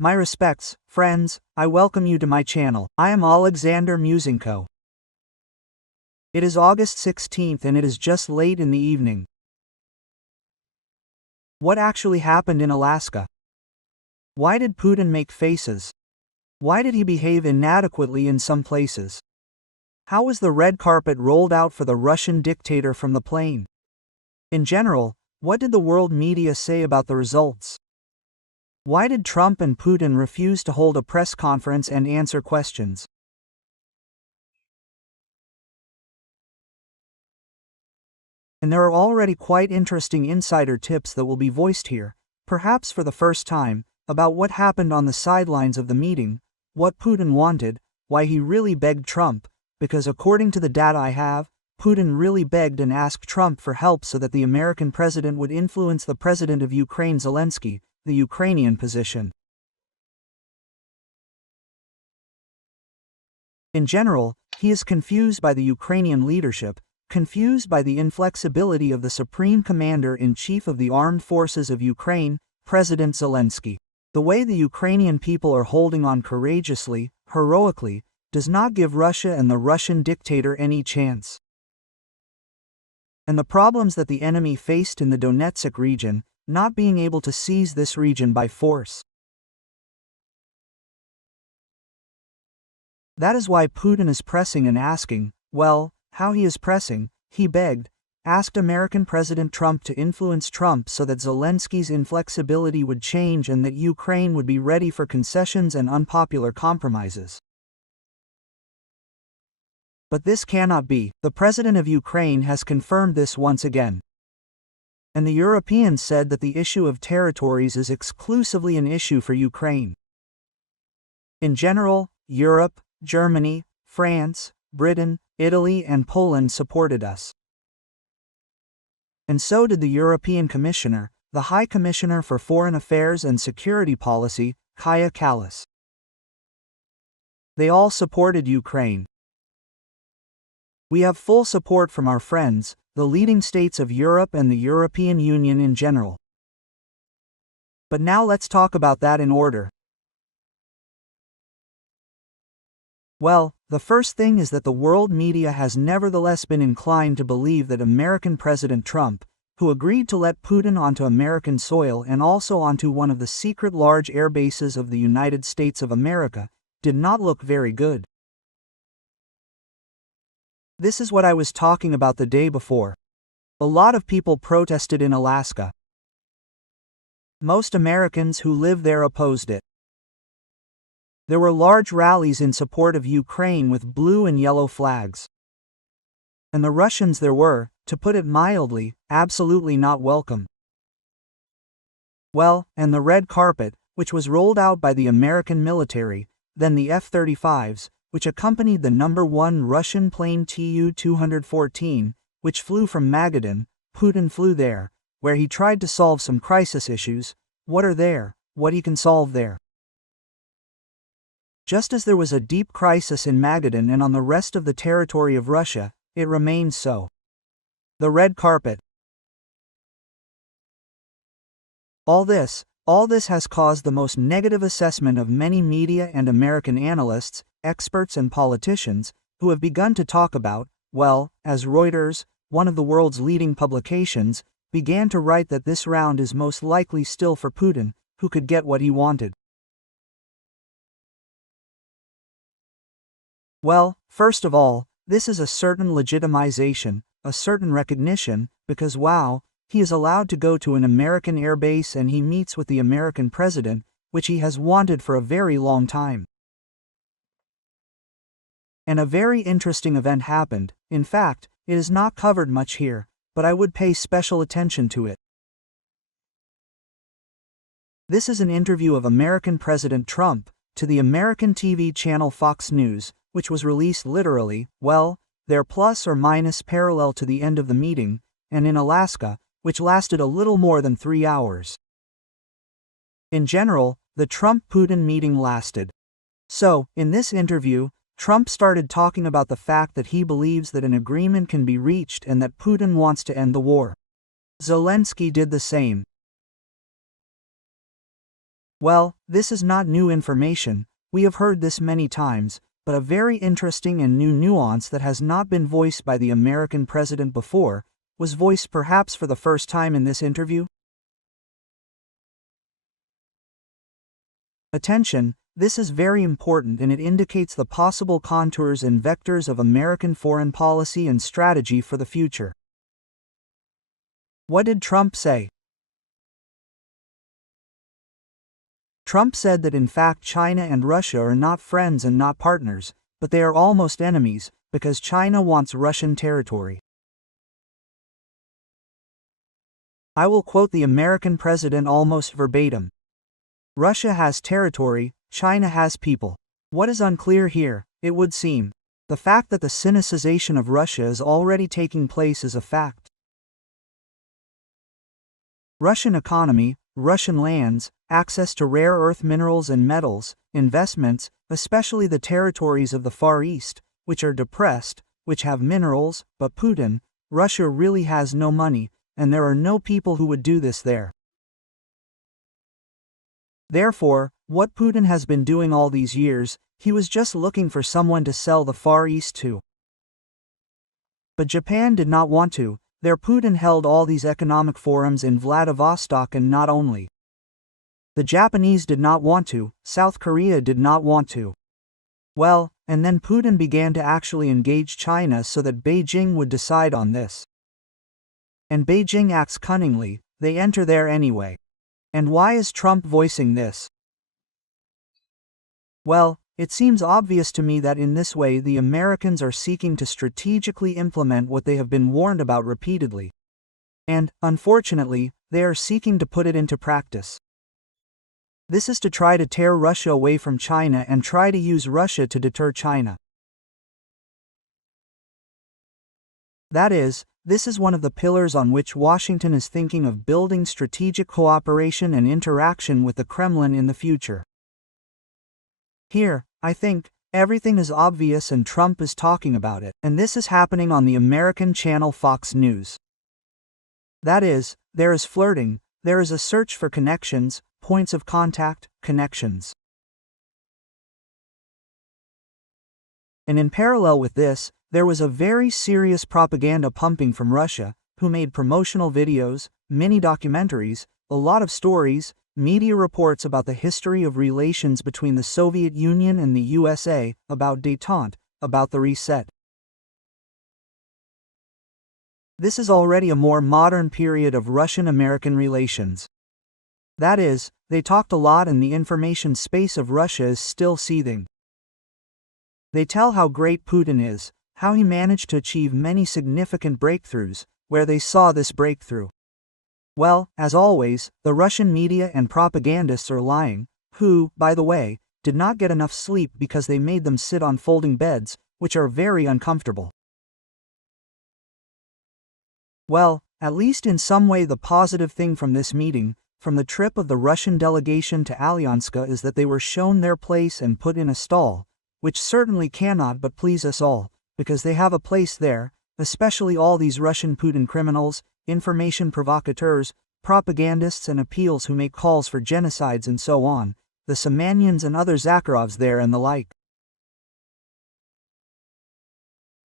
My respects, friends, I welcome you to my channel. I am Alexandra Musienkko. It is August 16th and it is just late in the evening. What actually happened in Alaska? Why did Putin make faces? Why did he behave inadequately in some places? How was the red carpet rolled out for the Russian dictator from the plane? In general, what did the world media say about the results? Why did Trump and Putin refuse to hold a press conference and answer questions? And there are already quite interesting insider tips that will be voiced here, perhaps for the first time, about what happened on the sidelines of the meeting, what Putin wanted, why he really begged Trump, because according to the data I have, Putin really begged and asked Trump for help so that the American president would influence the president of Ukraine Zelensky, the Ukrainian position. In general, he is confused by the Ukrainian leadership, confused by the inflexibility of the Supreme Commander-in-Chief of the Armed Forces of Ukraine, President Zelensky. The way the Ukrainian people are holding on courageously, heroically, does not give Russia and the Russian dictator any chance. And the problems that the enemy faced in the Donetsk region, not being able to seize this region by force. That is why Putin is pressing and asking, well, how he is pressing, he begged, asked American President Trump to influence Trump so that Zelensky's inflexibility would change and that Ukraine would be ready for concessions and unpopular compromises. But this cannot be. The president of Ukraine has confirmed this once again. And the Europeans said that the issue of territories is exclusively an issue for Ukraine. In general, Europe, Germany, France, Britain, Italy and Poland supported us. And so did the European Commissioner, the High Commissioner for Foreign Affairs and Security Policy, Kaja Kallas. They all supported Ukraine. We have full support from our friends, the leading states of Europe and the European Union in general. But now let's talk about that in order. Well, the first thing is that the world media has nevertheless been inclined to believe that American President Trump, who agreed to let Putin onto American soil and also onto one of the secret large air bases of the United States of America, did not look very good. This is what I was talking about the day before. A lot of people protested in Alaska. Most Americans who live there opposed it. There were large rallies in support of Ukraine with blue and yellow flags. And the Russians there were, to put it mildly, absolutely not welcome. Well, and the red carpet, which was rolled out by the American military, then the F-35s, which accompanied the number 1 Russian plane Tu-214, which flew from Magadan. Putin flew there, where he tried to solve some crisis issues. What are there, what he can solve there? Just as there was a deep crisis in Magadan and on the rest of the territory of Russia, it remains so. The red carpet. All this has caused the most negative assessment of many media and American analysts, experts and politicians, who have begun to talk about, well, as Reuters, one of the world's leading publications, began to write that this round is most likely still for Putin, who could get what he wanted. Well, first of all, this is a certain legitimization, a certain recognition, because wow, he is allowed to go to an American air base and he meets with the American president, which he has wanted for a very long time. And a very interesting event happened. In fact, it is not covered much here, but I would pay special attention to it. This is an interview of American President Trump to the American TV channel Fox News, which was released literally, well, there plus or minus parallel to the end of the meeting, and in Alaska, which lasted a little more than 3 hours. In general, the Trump-Putin meeting lasted. So, in this interview, Trump started talking about the fact that he believes that an agreement can be reached and that Putin wants to end the war. Zelensky did the same. Well, this is not new information, we have heard this many times, but a very interesting and new nuance that has not been voiced by the American president before, was voiced perhaps for the first time in this interview? Attention, this is very important and it indicates the possible contours and vectors of American foreign policy and strategy for the future. What did Trump say? Trump said that in fact China and Russia are not friends and not partners, but they are almost enemies, because China wants Russian territory. I will quote the American president almost verbatim. Russia has territory, China has people. What is unclear here, it would seem? The fact that the Sinicization of Russia is already taking place is a fact. Russian economy, Russian lands, access to rare earth minerals and metals, investments, especially the territories of the Far East, which are depressed, which have minerals, but Putin, Russia really has no money, and there are no people who would do this there. Therefore, what Putin has been doing all these years, he was just looking for someone to sell the Far East to. But Japan did not want to, there Putin held all these economic forums in Vladivostok and not only. The Japanese did not want to, South Korea did not want to. Well, and then Putin began to actually engage China so that Beijing would decide on this. And Beijing acts cunningly, they enter there anyway. And why is Trump voicing this? Well, it seems obvious to me that in this way the Americans are seeking to strategically implement what they have been warned about repeatedly. And, unfortunately, they are seeking to put it into practice. This is to try to tear Russia away from China and try to use Russia to deter China. That is, this is one of the pillars on which Washington is thinking of building strategic cooperation and interaction with the Kremlin in the future. Here, I think, everything is obvious and Trump is talking about it, and this is happening on the American channel Fox News. That is, there is flirting, there is a search for connections, points of contact, connections. And in parallel with this, there was a very serious propaganda pumping from Russia, who made promotional videos, mini-documentaries, a lot of stories, media reports about the history of relations between the Soviet Union and the USA, about détente, about the reset. This is already a more modern period of Russian-American relations. That is, they talked a lot and the information space of Russia is still seething. They tell how great Putin is, how he managed to achieve many significant breakthroughs, where they saw this breakthrough. Well, as always, the Russian media and propagandists are lying, who, by the way, did not get enough sleep because they made them sit on folding beds, which are very uncomfortable. Well, at least in some way the positive thing from this meeting, from the trip of the Russian delegation to Alyaskę, is that they were shown their place and put in a stall, which certainly cannot but please us all, because they have a place there, especially all these Russian Putin criminals, information provocateurs, propagandists and appeals who make calls for genocides and so on, the Semanyans and other Zakharovs there and the like.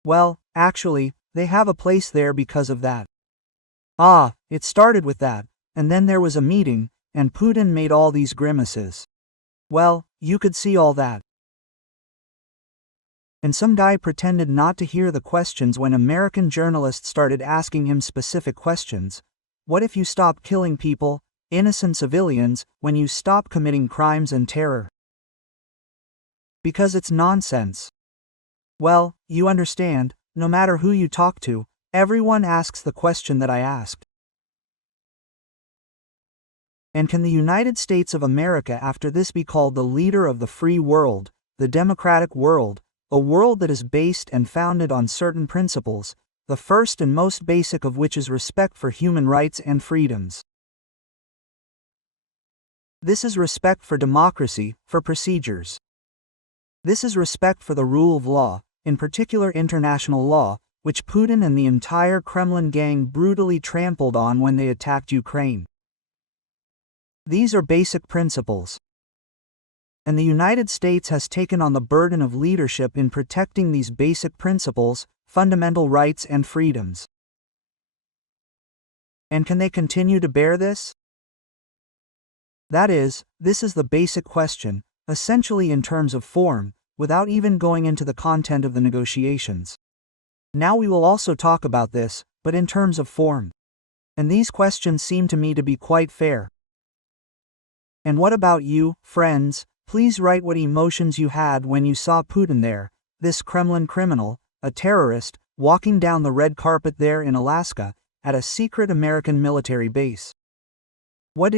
Well, actually, they have a place there because of that. Ah, it started with that, and then there was a meeting, and Putin made all these grimaces. Well, you could see all that. And some guy pretended not to hear the questions when American journalists started asking him specific questions. What if you stop killing people, innocent civilians, when you stop committing crimes and terror? Because it's nonsense. Well, you understand, no matter who you talk to, everyone asks the question that I asked. And can the United States of America after this be called the leader of the free world, the democratic world, a world that is based and founded on certain principles, the first and most basic of which is respect for human rights and freedoms? This is respect for democracy, for procedures. This is respect for the rule of law, in particular international law, which Putin and the entire Kremlin gang brutally trampled on when they attacked Ukraine. These are basic principles. And the United States has taken on the burden of leadership in protecting these basic principles, fundamental rights and freedoms. And can they continue to bear this? That is, this is the basic question, essentially in terms of form, without even going into the content of the negotiations. Now we will also talk about this, but in terms of form. And these questions seem to me to be quite fair. And what about you, friends? Please write what emotions you had when you saw Putin there, this Kremlin criminal, a terrorist, walking down the red carpet there in Alaska, at a secret American military base. How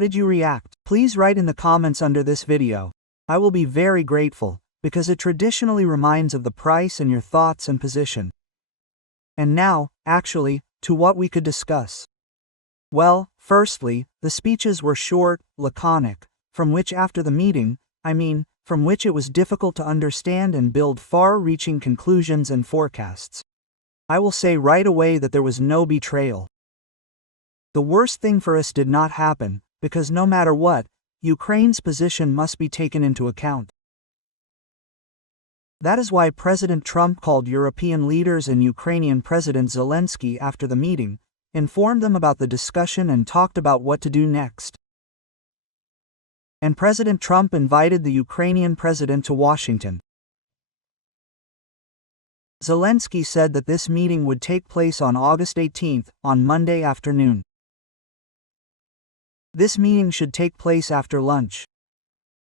did you react? Please write in the comments under this video. I will be very grateful, because it traditionally reminds of the price and your thoughts and position. And now, actually, to what we could discuss. Well, firstly, the speeches were short, laconic, from which after the meeting, from which it was difficult to understand and build far-reaching conclusions and forecasts. I will say right away that there was no betrayal. The worst thing for us did not happen, because no matter what, Ukraine's position must be taken into account. That is why President Trump called European leaders and Ukrainian President Zelensky after the meeting, informed them about the discussion and talked about what to do next. And President Trump invited the Ukrainian president to Washington. Zelensky said that this meeting would take place on August 18, on Monday afternoon. This meeting should take place after lunch.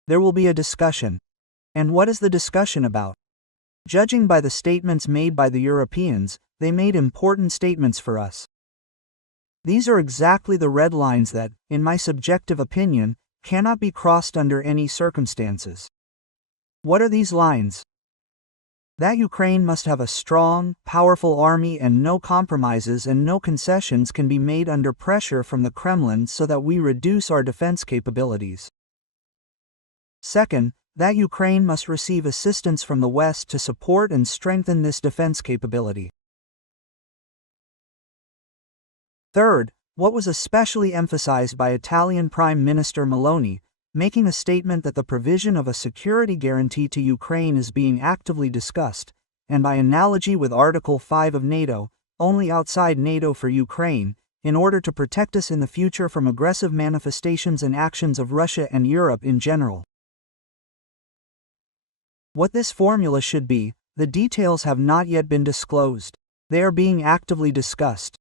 There will be a discussion. And what is the discussion about? Judging by the statements made by the Europeans, they made important statements for us. These are exactly the red lines that, in my subjective opinion, cannot be crossed under any circumstances. What are these lines? That Ukraine must have a strong, powerful army and no compromises and no concessions can be made under pressure from the Kremlin so that we reduce our defense capabilities. Second, that Ukraine must receive assistance from the West to support and strengthen this defense capability. Third, what was especially emphasized by Italian Prime Minister Meloni, making a statement that the provision of a security guarantee to Ukraine is being actively discussed, and by analogy with Article 5 of NATO, only outside NATO for Ukraine, in order to protect us in the future from aggressive manifestations and actions of Russia and Europe in general. What this formula should be, the details have not yet been disclosed. They are being actively discussed.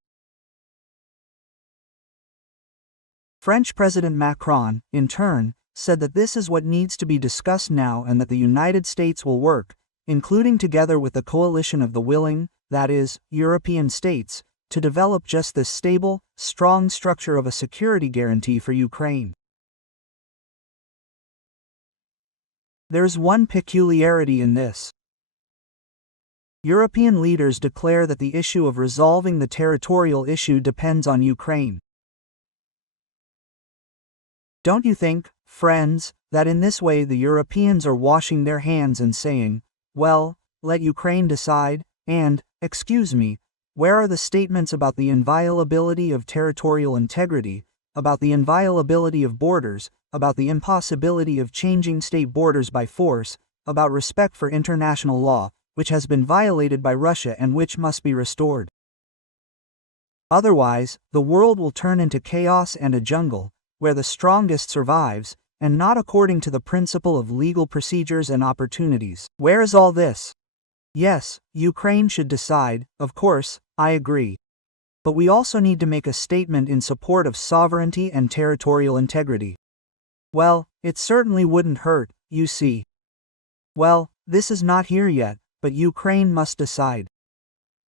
French President Macron, in turn, said that this is what needs to be discussed now and that the United States will work, including together with the coalition of the willing, that is, European states, to develop just this stable, strong structure of a security guarantee for Ukraine. There's one peculiarity in this. European leaders declare that the issue of resolving the territorial issue depends on Ukraine. Don't you think, friends, that in this way the Europeans are washing their hands and saying, well, let Ukraine decide, and, excuse me, where are the statements about the inviolability of territorial integrity, about the inviolability of borders, about the impossibility of changing state borders by force, about respect for international law, which has been violated by Russia and which must be restored? Otherwise, the world will turn into chaos and a jungle, where the strongest survives, and not according to the principle of legal procedures and opportunities. Where is all this? Yes, Ukraine should decide, of course, I agree. But we also need to make a statement in support of sovereignty and territorial integrity. Well, it certainly wouldn't hurt, you see. Well, this is not here yet, but Ukraine must decide.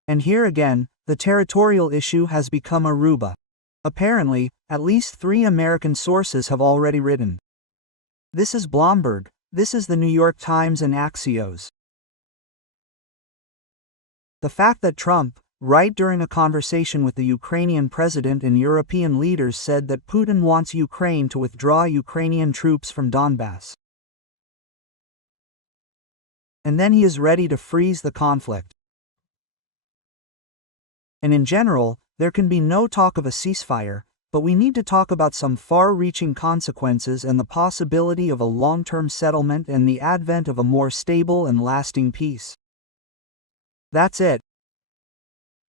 And here again, the territorial issue has become a Aruba. Apparently, at least 3 American sources have already written. This is Bloomberg, this is the New York Times and Axios. The fact that Trump, right during a conversation with the Ukrainian president and European leaders, said that Putin wants Ukraine to withdraw Ukrainian troops from Donbass. And then he is ready to freeze the conflict. And in general, there can be no talk of a ceasefire, but we need to talk about some far-reaching consequences and the possibility of a long-term settlement and the advent of a more stable and lasting peace. That's it.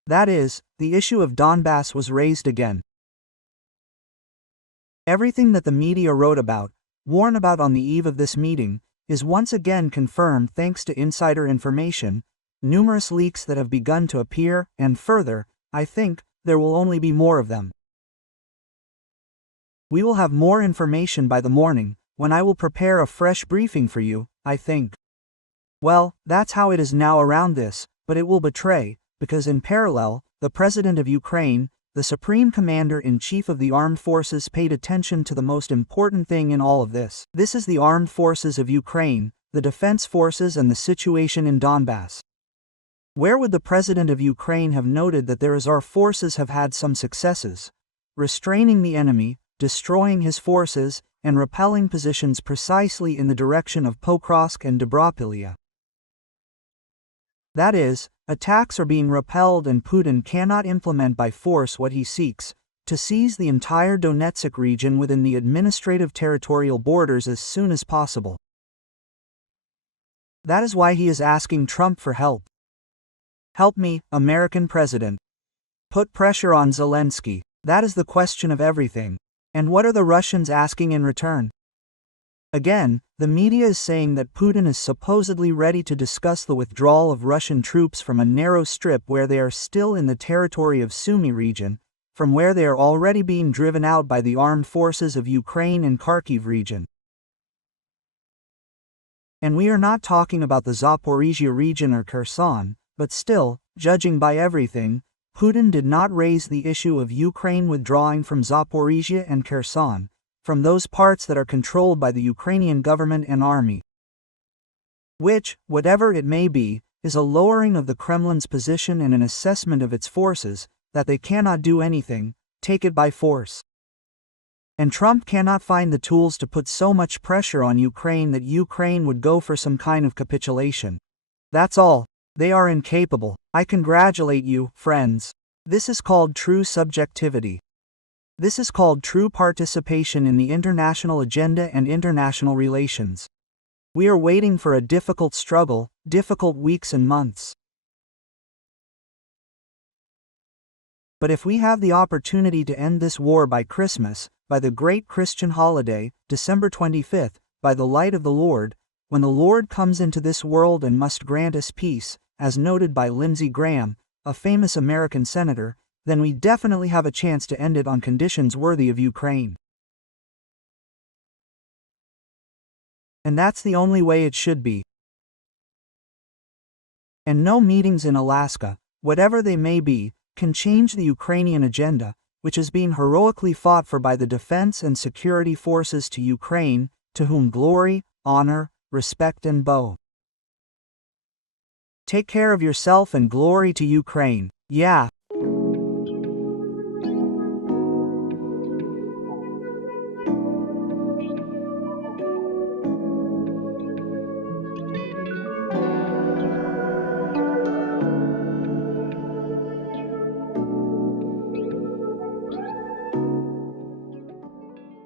That is, the issue of Donbass was raised again. Everything that the media wrote about, warned about on the eve of this meeting, is once again confirmed thanks to insider information, numerous leaks that have begun to appear, and further, I think, there will only be more of them. We will have more information by the morning, when I will prepare a fresh briefing for you, I think. Well, that's how it is now around this, but it will betray, because in parallel, the President of Ukraine, the Supreme Commander-in-Chief of the Armed Forces, paid attention to the most important thing in all of this. This is the Armed Forces of Ukraine, the Defense Forces, and the situation in Donbass. Where would the President of Ukraine have noted that our forces have had some successes, restraining the enemy, destroying his forces, and repelling positions precisely in the direction of Pokrovsk and Dobropilya? That is, attacks are being repelled and Putin cannot implement by force what he seeks, to seize the entire Donetsk region within the administrative territorial borders as soon as possible. That is why he is asking Trump for help. Help me, American President. Put pressure on Zelensky. That is the question of everything. And what are the Russians asking in return? Again, the media is saying that Putin is supposedly ready to discuss the withdrawal of Russian troops from a narrow strip where they are still in the territory of Sumy region, from where they are already being driven out by the armed forces of Ukraine and Kharkiv region. And we are not talking about the Zaporizhia region or Kherson, but still, judging by everything, Putin did not raise the issue of Ukraine withdrawing from Zaporizhia and Kherson, from those parts that are controlled by the Ukrainian government and army. Which, whatever it may be, is a lowering of the Kremlin's position and an assessment of its forces, that they cannot do anything, take it by force. And Trump cannot find the tools to put so much pressure on Ukraine that Ukraine would go for some kind of capitulation. That's all. They are incapable. I congratulate you, friends. This is called true subjectivity. This is called true participation in the international agenda and international relations. We are waiting for a difficult struggle, difficult weeks and months. But if we have the opportunity to end this war by Christmas, by the great Christian holiday, December 25th, by the light of the Lord, when the Lord comes into this world and must grant us peace, as noted by Lindsey Graham, a famous American senator, then we definitely have a chance to end it on conditions worthy of Ukraine. And that's the only way it should be. And no meetings in Alaska, whatever they may be, can change the Ukrainian agenda, which is being heroically fought for by the defense and security forces to Ukraine, to whom glory, honor, respect and bow. Take care of yourself and glory to Ukraine. Yeah.